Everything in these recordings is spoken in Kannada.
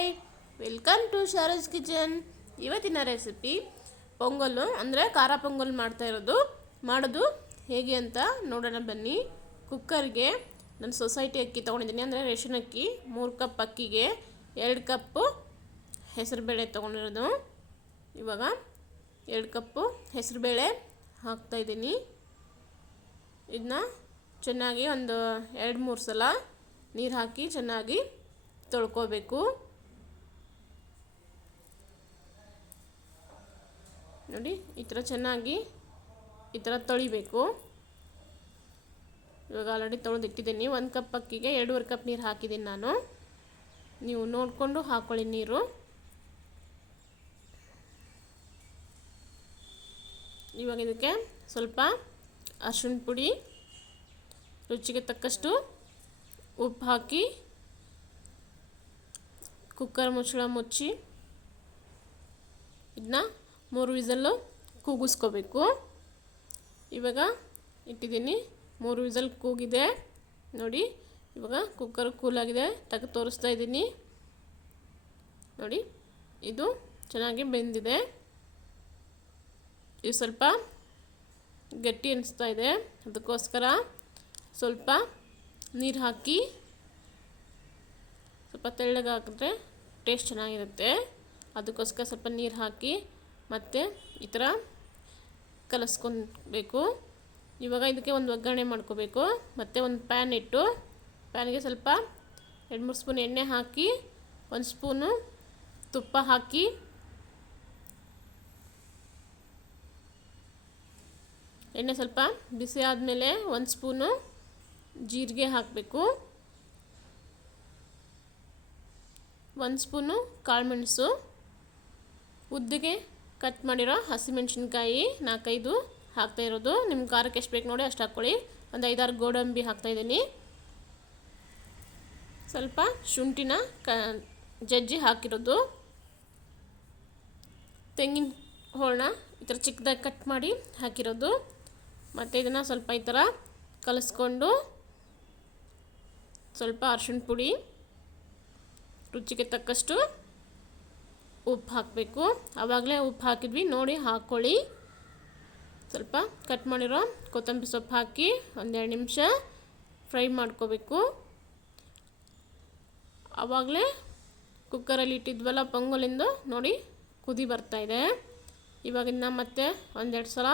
Hi welcome to Sharaj kitchen ಇವತ್ತಿನ ರೆಸಿಪಿ ಪೊಂಗಲ್ಲು, ಅಂದರೆ ಖಾರ ಪೊಂಗಲ್ ಮಾಡ್ತಾ ಇರೋದು. ಮಾಡೋದು ಹೇಗೆ ಅಂತ ನೋಡೋಣ ಬನ್ನಿ. ಕುಕ್ಕರ್ಗೆ ನಾನು ಸೊಸೈಟಿ ಅಕ್ಕಿ ತೊಗೊಂಡಿದ್ದೀನಿ, ಅಂದರೆ ರೇಷನ್ ಅಕ್ಕಿ. ಮೂರು ಕಪ್ ಅಕ್ಕಿಗೆ ಎರಡು ಕಪ್ಪು ಹೆಸರುಬೇಳೆ ತೊಗೊಂಡಿರೋದು. ಇವಾಗ ಎರಡು ಕಪ್ಪು ಹೆಸರುಬೇಳೆ ಹಾಕ್ತಾಯಿದ್ದೀನಿ ಇದನ್ನ ಚೆನ್ನಾಗಿ ಒಂದು ಎರಡು ಮೂರು ಸಲ ನೀರು ಹಾಕಿ ಚೆನ್ನಾಗಿ ತೊಳ್ಕೊಬೇಕು. ನೋಡಿ, ಈ ಥರ ಚೆನ್ನಾಗಿ ಈ ಥರ ತೊಳಿಬೇಕು. ಇವಾಗ ಆಲ್ರೆಡಿ ತೊಳೆದಿಟ್ಟಿದ್ದೀನಿ. ಒಂದು ಕಪ್ ಅಕ್ಕಿಗೆ ಎರಡೂವರೆ ಕಪ್ ನೀರು ಹಾಕಿದ್ದೀನಿ ನಾನು. ನೀವು ನೋಡಿಕೊಂಡು ಹಾಕ್ಕೊಳ್ಳಿ ನೀರು. ಇವಾಗ ಇದಕ್ಕೆ ಸ್ವಲ್ಪ ಅರ್ಶಿಣ ಪುಡಿ, ರುಚಿಗೆ ತಕ್ಕಷ್ಟು ಉಪ್ಪು ಹಾಕಿ, ಕುಕ್ಕರ್ ಮುಚ್ಚಳ ಮುಚ್ಚಿ ಇದನ್ನ ಮೂರು ವಿಸಲ್ಲು ಕೂಗಿಸ್ಕೋಬೇಕು. ಇವಾಗ ಇಟ್ಟಿದ್ದೀನಿ. ಮೂರು ವಿಸಲ್ ಕೂಗಿದೆ. ನೋಡಿ, ಇವಾಗ ಕುಕ್ಕರ್ ಕೂಲಾಗಿದೆ ತಗ ತೋರಿಸ್ತಾ ಇದ್ದೀನಿ. ನೋಡಿ, ಇದು ಚೆನ್ನಾಗಿ ಬೆಂದಿದೆ. ಇದು ಸ್ವಲ್ಪ ಗಟ್ಟಿ ಅನಿಸ್ತಾ ಇದೆ. ಅದಕ್ಕೋಸ್ಕರ ಸ್ವಲ್ಪ ನೀರು ಹಾಕಿ, ಸ್ವಲ್ಪ ತೆಳ್ಳಗೆ ಹಾಕಿದ್ರೆ ಟೇಸ್ಟ್ ಚೆನ್ನಾಗಿರುತ್ತೆ. ಅದಕ್ಕೋಸ್ಕರ ಸ್ವಲ್ಪ ನೀರು ಹಾಕಿ ಮತ್ತು ಈ ಥರ ಕಲಸ್ಕೊಬೇಕು. ಇವಾಗ ಇದಕ್ಕೆ ಒಂದು ಒಗ್ಗರಣೆ ಮಾಡ್ಕೋಬೇಕು. ಮತ್ತು ಒಂದು ಪ್ಯಾನ್ ಇಟ್ಟು ಪ್ಯಾನ್ಗೆ ಸ್ವಲ್ಪ ಎರಡು ಮೂರು ಸ್ಪೂನ್ ಎಣ್ಣೆ ಹಾಕಿ, ಒಂದು ಸ್ಪೂನು ತುಪ್ಪ ಹಾಕಿ, ಎಣ್ಣೆ ಸ್ವಲ್ಪ ಬಿಸಿ ಆದಮೇಲೆ ಒಂದು ಸ್ಪೂನು ಜೀರಿಗೆ ಹಾಕಬೇಕು. ಒಂದು ಸ್ಪೂನು ಕಾಳುಮೆಣಸು ಉದ್ದಿಗೆ ಕಟ್ ಮಾಡಿರೋ ಹಸಿಮೆಣ್ಸಿನ್ಕಾಯಿ ನಾಲ್ಕೈದು ಹಾಕ್ತಾ ಇರೋದು. ನಿಮ್ಮ ಖಾರಕ್ಕೆ ಎಷ್ಟು ಬೇಕು ನೋಡಿ ಅಷ್ಟು ಹಾಕ್ಕೊಳ್ಳಿ. ಒಂದು ಐದಾರು ಗೋಡಂಬಿ ಹಾಕ್ತಾಯಿದ್ದೀನಿ ಸ್ವಲ್ಪ ಶುಂಠಿನ ಕ, ಜಜ್ಜಿ ಹಾಕಿರೋದು. ತೆಂಗಿನ ಹೋಳನ್ನ ಈ ಥರ ಚಿಕ್ಕದಾಗಿ ಕಟ್ ಮಾಡಿ ಹಾಕಿರೋದು. ಮತ್ತು ಇದನ್ನು ಸ್ವಲ್ಪ ಈ ಥರ ಕಲಸ್ಕೊಂಡು ಸ್ವಲ್ಪ ಅರ್ಶಿಣ ಪುಡಿ, ರುಚಿಗೆ ತಕ್ಕಷ್ಟು ಉಪ್ಪು ಹಾಕಬೇಕು. ಆವಾಗಲೇ ಉಪ್ಪು ಹಾಕಿದ್ವಿ. ನೋಡಿ, ಹಾಕ್ಕೊಳ್ಳಿ. ಸ್ವಲ್ಪ ಕಟ್ ಮಾಡಿರೋ ಕೊತ್ತಂಬರಿ ಸೊಪ್ಪು ಹಾಕಿ ಒಂದೆರಡು ನಿಮಿಷ ಫ್ರೈ ಮಾಡ್ಕೋಬೇಕು. ಆವಾಗಲೇ ಕುಕ್ಕರಲ್ಲಿ ಇಟ್ಟಿದ್ವಲ್ಲ ಪೊಂಗಲಿಂದು, ನೋಡಿ, ಕುದಿ ಬರ್ತಾಯಿದೆ ಇವಾಗಿನ್ನ ಮತ್ತೆ ಒಂದೆರಡು ಸಲ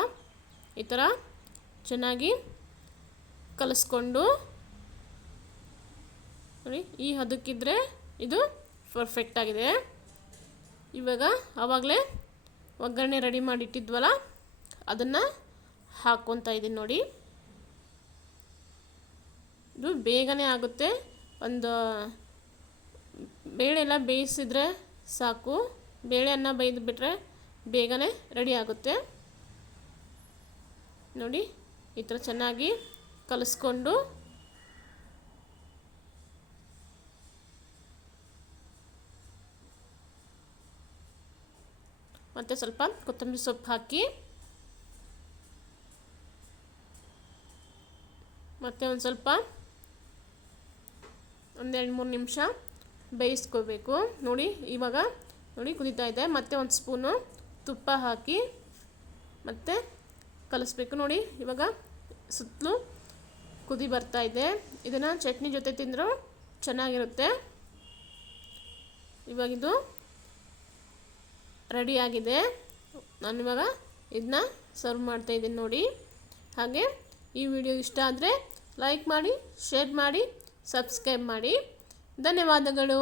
ಈ ಥರ ಚೆನ್ನಾಗಿ ಕಲಸ್ಕೊಂಡು, ನೋಡಿ, ಈ ಹದಕ್ಕಿದ್ರೆ ಇದು ಪರ್ಫೆಕ್ಟಾಗಿದೆ ಇವಾಗ ಆವಾಗಲೇ ಒಗ್ಗರಣೆ ರೆಡಿ ಮಾಡಿಟ್ಟಿದ್ವಲ್ಲ, ಅದನ್ನು ಹಾಕ್ಕೊತಾ ಇದ್ದೀನಿ ನೋಡಿ. ಇದು ಬೇಗನೆ ಆಗುತ್ತೆ. ಒಂದು ಬೇಳೆ ಎಲ್ಲ ಬೇಯಿಸಿದ್ರೆ ಸಾಕು. ಬೇಳೆಯನ್ನು ಬೈದು ಬಿಟ್ಟರೆ ಬೇಗನೆ ರೆಡಿ ಆಗುತ್ತೆ. ನೋಡಿ, ಈ ಥರ ಚೆನ್ನಾಗಿ ಕಲಿಸ್ಕೊಂಡು ಮತ್ತು ಸ್ವಲ್ಪ ಕೊತ್ತಂಬರಿ ಸೊಪ್ಪು ಹಾಕಿ, ಮತ್ತು ಒಂದು ಸ್ವಲ್ಪ ಒಂದೆರಡು ಮೂರು ನಿಮಿಷ ಬೇಯಿಸ್ಕೋಬೇಕು. ನೋಡಿ, ಇವಾಗ ನೋಡಿ ಕುದೀತಾ ಇದೆ. ಮತ್ತು ಒಂದು ಸ್ಪೂನು ತುಪ್ಪ ಹಾಕಿ ಮತ್ತು ಕಲಿಸ್ಬೇಕು. ನೋಡಿ, ಇವಾಗ ಸುತ್ತಲೂ ಕುದಿ ಬರ್ತಾ ಇದೆ. ಇದನ್ನು ಚಟ್ನಿ ಜೊತೆ ತಿಂದರೂ ಚೆನ್ನಾಗಿರುತ್ತೆ. ಇವಾಗಿದು ರೆಡಿಯಾಗಿದೆ. ನಾನಿವಾಗ ಇದನ್ನ ಸರ್ವ್ ಮಾಡ್ತಾಯಿದ್ದೀನಿ ನೋಡಿ. ಹಾಗೆ ಈ ವಿಡಿಯೋ ಇಷ್ಟ ಆದರೆ ಲೈಕ್ ಮಾಡಿ ಶೇರ್ ಮಾಡಿ ಸಬ್ಸ್ಕ್ರೈಬ್ ಮಾಡಿ. ಧನ್ಯವಾದಗಳು.